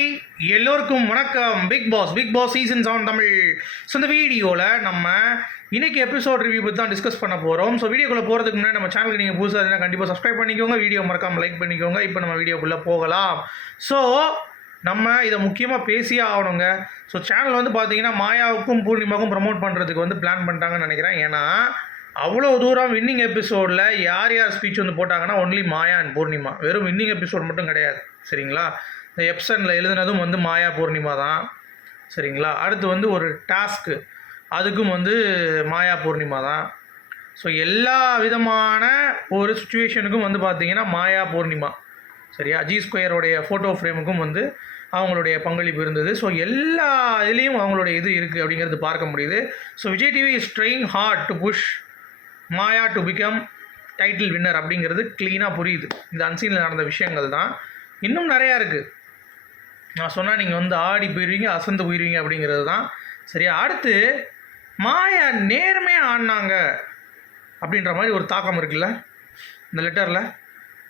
Hi எல்லோருக்கும் வணக்கம். Bigg Boss Bigg Boss season seven Tamil. So இந்த வீடியோவில் நம்ம இன்றைக்கி எபிசோட் ரிவ்யூ பற்றி தான் டிஸ்கஸ் பண்ண போகிறோம் ஸோ வீடியோக்குள்ளே போகிறதுக்கு முன்னாடி நம்ம சேனலுக்கு நீங்கள் புதுசாக இருந்தால் கண்டிப்பாக சப்ஸ்கிரைப் பண்ணிக்கோங்க. வீடியோ மறக்காமல் லைக் பண்ணிக்கோங்க. இப்போ நம்ம வீடியோக்குள்ளே போகலாம். ஸோ நம்ம இதை முக்கியமாக பேசியே ஆகணுங்க. ஸோ சேனல் வந்து பார்த்தீங்கன்னா மாயாவுக்கும் பூர்ணிமாவுக்கும் ப்ரமோட் பண்ணுறதுக்கு வந்து பிளான் பண்ணிட்டாங்கன்னு நினைக்கிறேன். ஏன்னா அவ்வளோ தூரம் வின்னிங் எபிசோடில் யார் யார் ஸ்பீச் வந்து போட்டாங்கன்னா ஒன்லி மாயா அண்ட் பூர்ணிமா. வெறும் வின்னிங் எபிசோட் மட்டும் கிடையாது. சரிங்களா? இந்த எப்சனில் எழுதுனதும் வந்து மாயா பூர்ணிமா தான். சரிங்களா? அடுத்து வந்து ஒரு டாஸ்க்கு அதுக்கும் வந்து மாயா பூர்ணிமா தான். ஸோ எல்லா விதமான ஒரு சுச்சுவேஷனுக்கும் வந்து பார்த்திங்கன்னா மாயா பூர்ணிமா. சரியா? ஜி ஸ்கொயருடைய ஃபோட்டோ ஃப்ரேமுக்கும் வந்து அவங்களுடைய பங்களிப்பு இருந்தது. ஸோ எல்லா இதுலேயும் அவங்களுடைய இது இருக்குது அப்படிங்கிறது பார்க்க முடியுது. So Vijay TV is trying hard to push Maya to become title winner அப்படிங்கிறது க்ளீனாக புரியுது. இந்த அன்சீனில் நடந்த விஷயங்கள் தான். இன்னும் நிறையா இருக்குது நான் சொன்னால் நீங்கள் வந்து ஆடி போயிடுவீங்க அசந்து போயிடுவீங்க அப்படிங்கிறது தான். சரியா? அடுத்து மாயா நேர்மையாக ஆடினாங்க அப்படின்ற மாதிரி ஒரு தாக்கம் இருக்குல்ல? இந்த லெட்டரில்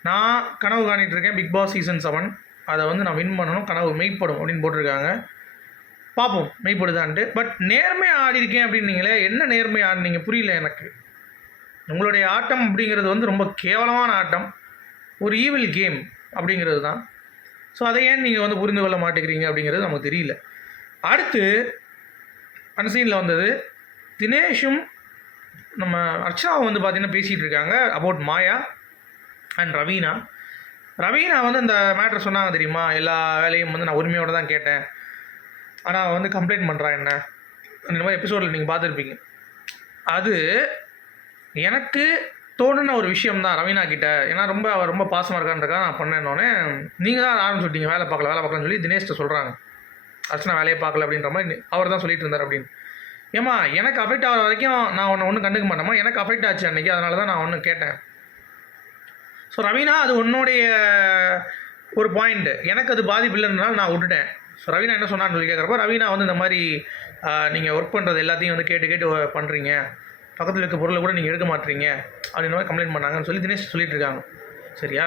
நான் கனவு காணிட்டு இருக்கேன் பிக் பாஸ் சீசன் செவன் அதை வந்து நான் வின் பண்ணணும் கனவு மெய்ப்படும் அப்படின்னு போட்டிருக்காங்க. பார்ப்போம் மெய்ப்படுதான்ட்டு. பட் நேர்மையாக ஆடிருக்கேன் அப்படின்னீங்களே என்ன நேர்மையாக ஆடினீங்க? புரியல எனக்கு. உங்களுடைய ஆட்டம் அப்படிங்கிறது வந்து ரொம்ப கேவலமான ஆட்டம். ஒரு ஈவில் கேம் அப்படிங்கிறது தான். ஸோ அதை ஏன் நீங்கள் வந்து புரிந்து கொள்ள மாட்டேங்கிறீங்க அப்படிங்கிறது நமக்கு தெரியல. அடுத்து அன்சீனில் வந்தது தினேஷும் நம்ம அர்ச்சனாவும் வந்து பார்த்திங்கன்னா பேசிகிட்டு இருக்காங்க அபவுட் மாயா அண்ட் ரவீனா. ரவீனா வந்து இந்த மேட்ரு சொன்னாங்க தெரியுமா? எல்லா வேலையும் வந்து நான் உரிமையோடு தான் கேட்டேன். ஆனால் வந்து கம்ப்ளைண்ட் பண்ணுறான் என்ன? இந்த மாதிரி எபிசோடில் நீங்கள் பார்த்துருப்பீங்க. அது எனக்கு தோணுன ஒரு விஷயம் தான் ரவீனா கிட்ட. ஏன்னா ரொம்ப அவர் ரொம்ப பாசமாக இருக்கான்றக்காக நான் பண்ணேன்னொடனே நீங்கள் தான் ஆரம்பிச்சுட்டீங்க வேலை பார்க்கல வேலை பார்க்கலன்னு சொல்லி தினேஷ்ட சொல்கிறாங்க அர்ச்சனா வேலையை பார்க்கல அப்படின்ற மாதிரி அவர் தான் சொல்லிட்டு இருந்தார் அப்படின்னு. ஏம்மா எனக்கு அஃபெக்ட் ஆகிற வரைக்கும் நான் ஒன்று ஒன்றும் கண்டுக்க மாட்டேம்மா. எனக்கு அஃபெக்ட் ஆச்சு அன்றைக்கி அதனால தான் நான் ஒன்று கேட்டேன். ஸோ ரவீனா அது உன்னுடைய ஒரு பாயிண்ட்டு எனக்கு அது பாதிப்பு இல்லைன்றனால நான் விட்டுட்டேன். ஸோ ரவீனா என்ன சொன்னான்னு சொல்லி கேட்குறப்ப ரவீனா வந்து இந்த மாதிரி நீங்கள் ஒர்க் பண்ணுறது எல்லாத்தையும் வந்து கேட்டு கேட்டு பண்ணுறீங்க பக்கத்தில் இருக்க பொருளை கூட நீங்கள் எடுக்க மாட்டீங்க அப்படின்ற மாதிரி கம்ப்ளைண்ட் பண்ணாங்கன்னு சொல்லி தினேஷ் சொல்லிட்டு இருக்காங்க சரியா?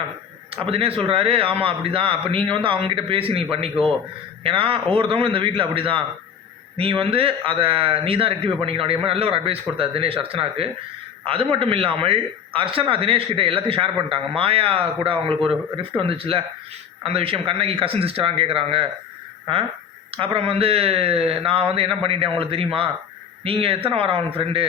அப்போ தினேஷ் சொல்கிறாரு ஆமாம் அப்படி தான் அப்போ நீங்கள் வந்து அவங்ககிட்ட பேசி நீ பண்ணிக்கோ. ஏன்னா ஒவ்வொருத்தவங்களும் இந்த வீட்டில் அப்படி தான் நீ வந்து அதை நீ தான் ரெக்டிஃபை பண்ணிக்கணும். அப்படிங்கிற மாதிரி நல்ல ஒரு அட்வைஸ் கொடுத்தாரு தினேஷ் அர்ச்சனாக்கு அது மட்டும் இல்லாமல் அர்ச்சனா தினேஷ் கிட்ட எல்லாத்தையும் ஷேர் பண்ணிட்டாங்க. மாயா கூட அவங்களுக்கு ஒரு ரிஃப்ட் வந்துச்சுல்ல? அந்த விஷயம் கண்ணகி கசின் சிஸ்டராக கேட்குறாங்க அப்புறம் வந்து நான் வந்து என்ன பண்ணிட்டேன் அவங்களுக்கு தெரியுமா? நீங்கள் எத்தனை வாரம் அவன் ஃப்ரெண்டு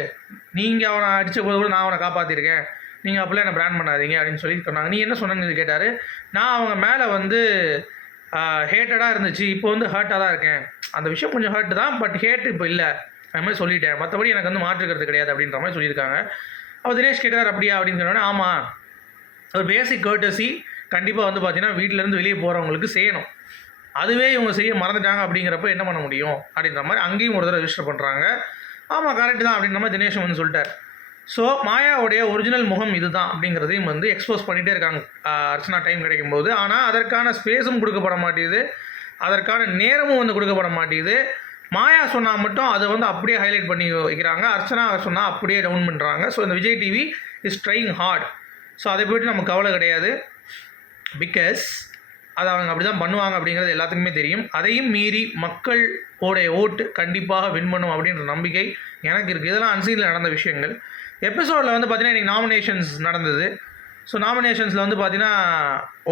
நீங்கள் அவனை அடித்த போது கூட நான் அவனை காப்பாற்றிருக்கேன் நீங்கள் அப்படிலாம் என்ன பிராண்ட் பண்ணாதீங்க அப்படின்னு சொல்லி சொன்னாங்க. நீ என்ன சொன்னேன்னு கேட்டார். நான் அவங்க மேலே வந்து ஹேட்டடாக இருந்துச்சு. இப்போ வந்து ஹர்ட்டாக தான் இருக்கேன். அந்த விஷயம் கொஞ்சம் ஹர்ட் தான் பட் ஹேட் இப்போ இல்லை. அது மாதிரி சொல்லிட்டேன். மற்றபடி எனக்கு வந்து மாற்றுக்கிறது கிடையாது அப்படின்ற மாதிரி சொல்லியிருக்காங்க. அவர் தினேஷ் கேட்குறாரு அப்படியா? அப்படின்னு சொன்னோடனே ஆமாம் ஒரு பேசிக் கேர்டசி கண்டிப்பாக வந்து பார்த்தீங்கன்னா வீட்டிலேருந்து வெளியே போகிறவங்களுக்கு செய்யணும். அதுவே இவங்க செய்ய மறந்துட்டாங்க அப்படிங்கிறப்ப என்ன பண்ண முடியும்? அப்படின்ற மாதிரி அங்கேயும் ஒரு தடவை ரிஜிஸ்டர் பண்ணுறாங்க ஆமாம் கரெக்டு தான் அப்படின்ற மாதிரி தினேஷ் வந்து சொல்லிட்டார். ஸோ மாயாவுடைய ஒரிஜினல் முகம் இதுதான் அப்படிங்கிறதையும் வந்து எக்ஸ்போஸ் பண்ணிகிட்டே இருக்காங்க அர்ச்சனா டைம் கிடைக்கும்போது. ஆனால் அதற்கான ஸ்பேஸும் கொடுக்கப்பட மாட்டேங்குது. அதற்கான நேரமும் வந்து கொடுக்கப்பட மாட்டேங்குது. மாயா சொன்னால் மட்டும் அதை வந்து அப்படியே ஹைலைட் பண்ணி வைக்கிறாங்க. அர்ச்சனா சொன்னால் அப்படியே டவுன் பண்ணுறாங்க ஸோ இந்த Vijay TV is trying hard so அதை போய்ட்டு நமக்கு கவலை கிடையாது. பிகாஸ் அதை அவங்க அப்படி தான் பண்ணுவாங்க அப்படிங்கிறது எல்லாத்துக்குமே தெரியும். அதையும் மீறி மக்கள் ஓடைய ஓட்டு கண்டிப்பாக வின் பண்ணும் அப்படின்ற நம்பிக்கை எனக்கு இருக்குது இதெல்லாம் அன்சீனில் நடந்த விஷயங்கள். எபிசோடில் வந்து பார்த்தீங்கன்னா இன்றைக்கி நாமினேஷன்ஸ் நடந்தது. ஸோ நாமினேஷன்ஸில் வந்து பார்த்தீங்கன்னா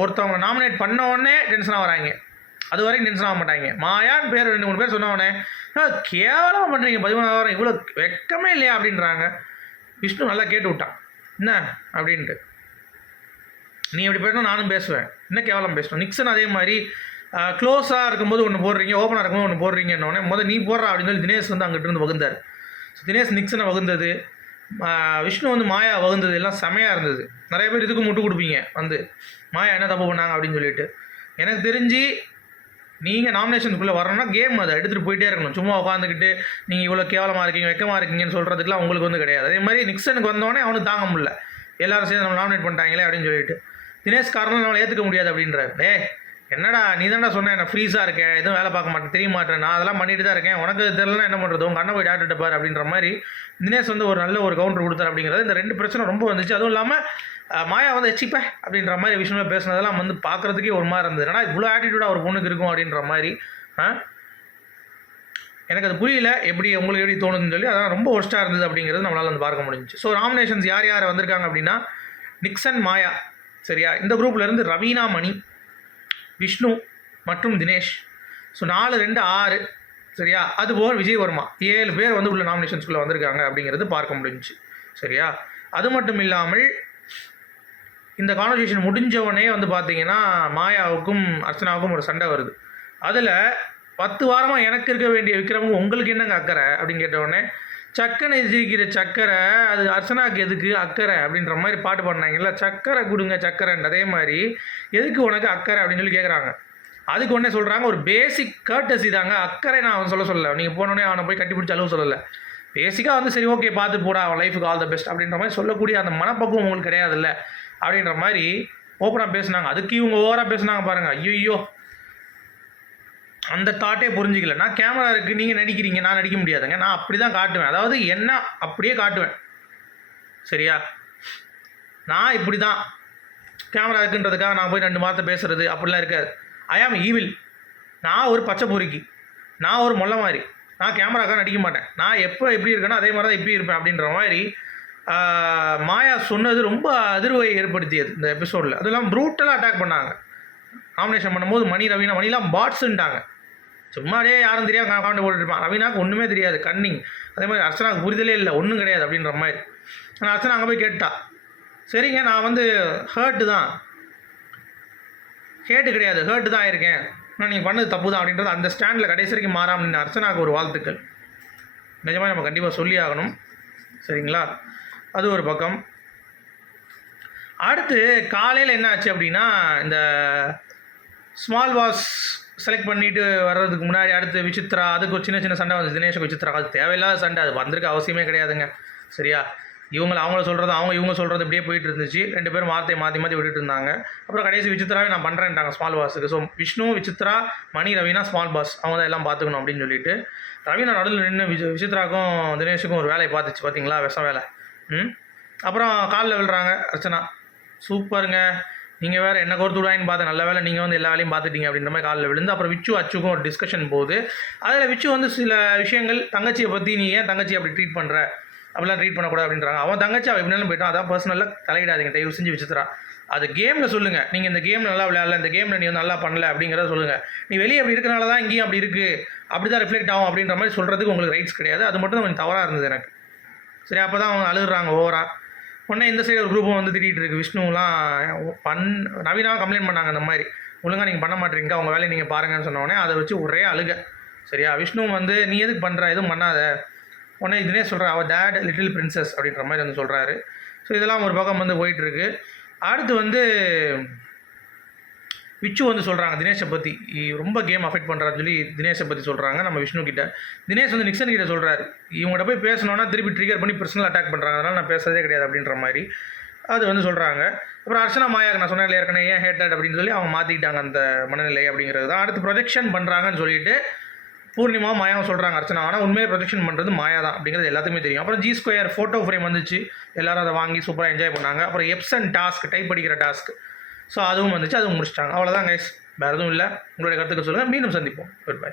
ஒருத்தவங்க நாமினேட் பண்ண உடனே டென்ஷனாக வராங்க. அது வரைக்கும் டென்ஷன் ஆக மாட்டாங்க. மாயான்னு பேர் ரெண்டு மூணு பேர் சொன்னவொடனே கேவலமாக பண்ணுறீங்க பதிமூணாயிரம் இவ்வளோ வெக்கமே இல்லையா? அப்படின்றாங்க. விஷ்ணு நல்லா கேட்டு விட்டான். என்ன? அப்படின்ட்டு. நீ எப்படி பேசணும் நானும் பேசுவேன். என்ன கேவலம் பேசணும் நிக்சன் அதே மாதிரி க்ளோஸாக இருக்கும்போது ஒன்று போடுறீங்க ஓப்பனாக இருக்கும்போது ஒன்று போடுறீங்கன்னொடனே முதல் நீ போடுற அப்படின்னு சொல்லி தினேஷ் வந்து அங்கிட்டு இருந்து வகுந்தார். ஸோ தினேஷ் நிக்சனை வகுந்தது விஷ்ணு வந்து மாயா வகுந்தது எல்லாம் செமையாக இருந்தது. நிறைய பேர் இதுக்கு முட்டு கொடுப்பீங்க வந்து. மாயா என்ன தப்பு பண்ணாங்க அப்படின்னு சொல்லிட்டு. எனக்கு தெரிஞ்சு நீங்கள் நாமினேஷனுக்குள்ளே வரணும்னா கேம் அதை எடுத்துகிட்டு போயிட்டே இருக்கணும். சும்மா உட்காந்துக்கிட்டு நீங்கள் இவ்வளோ கேவலமாக இருக்கீங்க வெக்கமாக இருக்கீங்கன்னு சொல்கிறதுக்குலாம் உங்களுக்கு வந்து கிடையாது. அதே மாதிரி நிக்சனுக்கு வந்தோடனே அவனுக்கு தாங்க முடியல. எல்லாரும் சேர்ந்து நம்ம நாமினேட் பண்ணிட்டாங்களே அப்படின்னு சொல்லிட்டு. தினேஷ் காரணம் நம்மளை ஏற்றுக்க முடியாது அப்படின்ற டே என்னடா நீ தானே சொன்ன நான் ஃப்ரீஸாக இருக்கேன். எதுவும் வேலை பார்க்க மாட்டேன் தெரிய மாட்டேன். நான் அதெல்லாம் பண்ணிட்டு தான் இருக்கேன். உனக்கு தெரியலனா என்ன பண்ணுறது உங்கள் அண்ணன் போய் டாக்டர்கிட்ட பாரு அப்படின்ற மாதிரி தினேஷ் வந்து ஒரு நல்ல ஒரு கவுண்டர் கொடுத்தார் அப்படிங்கிறது. இந்த ரெண்டு பிரச்சனை ரொம்ப வந்துச்சு. அதுவும் இல்லாமல் மாயா வந்து எச்சிப்ப அப்படின்ற மாதிரி விஷயமா பேசுனதெல்லாம் வந்து பார்க்குறதுக்கே ஒரு மாதிரி இருந்தது. ஏன்னா இவ்வளோ ஆட்டிடியூடாக ஒரு பொண்ணுக்கு இருக்கும்? அப்படின்ற மாதிரி ஆ எனக்கு அது புரியல. எப்படி உங்களுக்கு எப்படி தோணுதுன்னு சொல்லி அதான் ரொம்ப ஒஸ்ட்டாக இருந்தது அப்படிங்கிறது நம்மளால் வந்து பார்க்க முடிஞ்சிச்சு. ஸோ நாமினேஷன்ஸ் யார் யார் வந்திருக்காங்க அப்படின்னா நிக்சன் மாயா சரியா? இந்த குரூப்லேருந்து ரவீனா மணி விஷ்ணு மற்றும் தினேஷ். ஸோ நாலு ரெண்டு ஆறு சரியா? அதுபோல் விஜயவர்மா ஏழு பேர் வந்து உள்ள நாமினேஷன்ஸ்குள்ளே வந்திருக்காங்க அப்படிங்கிறது பார்க்க முடிஞ்சுச்சு. சரியா? அது மட்டும் இல்லாமல் இந்த கான்வர்சேஷன் முடிஞ்சவொடனே வந்து பார்த்தீங்கன்னா மாயாவுக்கும் அர்ச்சனாவுக்கும் ஒரு சண்டை வருது. அதில் பத்து வாரமாக எனக்கு இருக்க வேண்டிய விக்ரமும் உங்களுக்கு என்னங்க அக்கறை? அப்படின்னு கேட்ட உடனே சக்கனை ஜீக்கிற சக்கரை அது அர்ச்சனாக்கு எதுக்கு? அக்கறை அப்படின்ற மாதிரி பாட்டு பாடினாங்கல்ல சக்கரை கொடுங்க சக்கரைன்னு அதே மாதிரி எதுக்கு உனக்கு அக்கறை அப்படின்னு சொல்லி கேட்குறாங்க அதுக்கு உடனே சொல்கிறாங்க ஒரு பேசிக் கர்டசி தாங்க. அக்கறை நான் அவன் சொல்ல சொல்லலை. நீங்கள் போனோடனே அவனை போய் கட்டி பிடிச்ச அளவு சொல்லலை. பேசிக்காக வந்து சரி ஓகே பார்த்து போடா அவன் லைஃபுக்கு ஆல் த பெஸ்ட் அப்படின்ற மாதிரி சொல்லக்கூடிய அந்த மனப்பக்குவம் உங்களுக்கு கிடையாதுல்ல. அப்படின்ற மாதிரி ஓப்பனாக பேசுனாங்க. அதுக்கு இவங்க ஓவராக பேசுனாங்க பாருங்கள் ஐயோ அந்த தாட்டே புரிஞ்சிக்கல. நான் கேமரா இருக்குது நீங்கள் நடிக்கிறீங்க நான் நடிக்க முடியாதுங்க. நான் அப்படி தான் காட்டுவேன். அதாவது என்ன அப்படியே காட்டுவேன். சரியா? நான் இப்படி தான் கேமரா இருக்குன்றதுக்காக நான் போய் ரெண்டு வார்த்தை பேசுறது அப்படிலாம் இருக்காது. ஐ ஆம் ஈவில் நான் ஒரு பச்சை பொறுக்கி நான் ஒரு மொல்ல மாதிரி. நான் கேமராக்காக நடிக்க மாட்டேன். நான் எப்போ எப்படி இருக்கேனோ அதே மாதிரி தான் எப்படி இருப்பேன் அப்படின்ற மாதிரி மாயா சொன்னது ரொம்ப அதிர்வை ஏற்படுத்தியது இந்த எபிசோடில் அதெல்லாம் ப்ரூட்டலாக அட்டாக் பண்ணாங்க. நாமினேஷன் பண்ணும்போது மணி ரவீனா மணிலாம் பாட்ஸுன்ட்டாங்க சும்மாவே யாரும் தெரியாம காமெண்ட் போட்டுருப்பான். இருப்பான் ரவீனாக்கு ஒன்றுமே தெரியாது. கன்னிங் அதே மாதிரி அர்ச்சனாக்கு புரிதலே இல்லை. ஒன்றும் கிடையாது அப்படின்ற மாதிரி. ஆனால் அர்ச்சனா அங்கே போய் கேட்டா. சரிங்க நான் வந்து ஹர்ட்டு தான். ஹேட்டு கிடையாது. ஹர்ட்டு தான் இருக்கேன். ஆனால் நீங்கள் பண்ணது தப்பு தான் அப்படின்றது அந்த ஸ்டாண்டில் கடைசி வரைக்கும் மாறாமல் நின்று அர்ச்சனாக்கு ஒரு வாழ்த்துக்கள். நிஜமாக நம்ம கண்டிப்பாக சொல்லி ஆகணும். சரிங்களா? அது ஒரு பக்கம். அடுத்து காலையில் என்ன ஆச்சு அப்படின்னா இந்த ஸ்மால் வாஸ் செலக்ட் பண்ணிட்டு வர்றதுக்கு முன்னாடி அடுத்து விசித்ரா அதுக்கு ஒரு சின்ன சின்ன சண்டை வந்து தினேஷுக்கு விசித்ரா அது தேவையில்லாத சண்டை அது வந்திருக்க அவசியமே கிடையாதுங்க. சரியா? இவங்கள அவங்கள சொல்கிறது அவங்க இவங்க சொல்கிறது இப்படியே போயிட்டு இருந்துச்சு. ரெண்டு பேரும் வார்த்தையை மாற்றி மாற்றி விட்டுட்டு இருந்தாங்க. அப்புறம் கடைசி விசித்ராவே நான் பண்ணுறேன்ட்டாங்க ஸ்மால் பாஸுக்கு so Vishnu Vichitra Mani Raveena small boss அவங்க தான் எல்லாம் பார்த்துக்கணும் அப்படின்னு சொல்லிட்டு ரவினா நடுவில் நின்று விஜி விசித்ராக்கும் தினேஷுக்கும் ஒரு வேலையை பார்த்துச்சு. பார்த்தீங்களா விஷம் வேலை. ம்? அப்புறம் காலில் விழுறாங்க அர்ச்சனா. சூப்பருங்க. நீங்கள் வேறு என்ன கோர்த்து விடாயின்னு பார்த்து நல்ல வேலை நீங்கள் வந்து எல்லா வேலையும் பார்த்துட்டீங்க அப்படின்ற மாதிரி காலில் விழுந்து அப்புறம் விச்சு அச்சுக்கும் ஒரு டிஸ்கஷன் போகுது. அதில் விச்சு வந்து சில விஷயங்கள் தங்கச்சியை பற்றி நீ ஏன் தங்கச்சி அப்படி ட்ரீட் பண்ணுற அப்படிலாம் ட்ரீட் பண்ணக்கூடாது அப்படின்றாங்க. அவன் தங்கச்சி அவன் எப்படினாலும் போயிட்டான். அதான் பர்சனலாக தலையிடாதீங்க. தயவு செஞ்சு விசித்ரா அது கேமில் சொல்லுங்கள் நீங்கள் இந்த கேம் நல்லா விளையாடல இந்த கேமில் நீ வந்து நல்லா பண்ணல அப்படிங்கிறத சொல்லுங்கள் நீ வெளியே அப்படி இருக்கனால தான் இங்கேயும் அப்படி இருக்குது அப்படி தான் ரிஃப்ளெக்ட் ஆகும் அப்படின்ற மாதிரி சொல்கிறதுக்கு உங்களுக்கு ரைட்ஸ் கிடையாது. அது மட்டும் தான் கொஞ்சம் தவறாக இருந்தது எனக்கு. சரி அப்போ தான் அவங்க அழுகுறாங்க ஓவராக உடனே இந்த சைடு ஒரு குரூப்பும் வந்து திட்டிகிட்டு இருக்கு. விஷ்ணுலாம் பண் நவீனாக கம்ப்ளைண்ட் பண்ணாங்க இந்த மாதிரி. ஒழுங்காக நீங்கள் பண்ண மாட்டீங்க அவங்க வேலையை நீங்கள் பாருங்கன்னு சொன்னோடனே அதை வச்சு ஒரே அழுக. சரியா? விஷ்ணு வந்து நீ எதுக்கு பண்ணுற எதுவும் பண்ணாத. உடனே இதுனே சொல்கிறா அவள் டேட் லிட்டில் பிரின்சஸ் அப்படின்ற மாதிரி வந்து சொல்கிறாரு ஸோ இதெல்லாம் ஒரு பக்கம் வந்து போயிட்டுருக்கு அடுத்து வந்து விச்சு வந்து சொல்கிறாங்க தினேஷை பற்றி ரொம்ப கேம் அஃபெக்ட் பண்ணுறான்னு சொல்லி தினேஷை பற்றி சொல்கிறாங்க நம்ம விஷ்ணு கிட்ட. தினேஷ் வந்து நிக்சன் கிட்ட சொல்கிறாரு இவங்ககிட்ட போய் பேசணுன்னா திருப்பி ட்ரிகர் பண்ணி பர்சனல் அட்டாக் பண்ணுறாங்க அதனால் நான் பேசுறதே கிடையாது அப்படின்ற மாதிரி அது வந்து சொல்கிறாங்க அப்புறம் அர்ச்சனா மாயாக்கு நான் சொன்னேன் ஏற்கனவே ஏன் ஹேட்டட் அப்படின்னு சொல்லி அவங்க மாற்றிக்கிட்டாங்க அந்த மனநிலை அப்படிங்கிறது தான். அடுத்து ப்ரொஜெக்ஷன் பண்ணுறாங்கன்னு சொல்லிட்டு பூர்ணிமா மாயாவும் சொல்கிறாங்க அர்ச்சனா. ஆனால் உண்மையிலே ப்ரொஜெக்ஷன் பண்ணுறது மாயா தான் அப்படிங்கிறது எல்லாத்துக்குமே தெரியும். அப்புறம் ஜி ஸ்கொயர் ஃபோட்டோ ஃப்ரேம் வந்துச்சு. எல்லோரும் அதை வாங்கி சூப்பராக என்ஜாய் பண்ணாங்க. அப்புறம் எப்சன் டாஸ்க் டைப் அடிக்கிற டாஸ்க் ஸோ அதுவும் வந்துச்சு. அதுவும் முடிச்சிட்டாங்க. அவ்வளோதான் கைஸ் வேறு எதுவும் இல்லை. உங்களுடைய கருத்துக்கள் சொல்லுங்கள் மீண்டும் சந்திப்போம். Good bye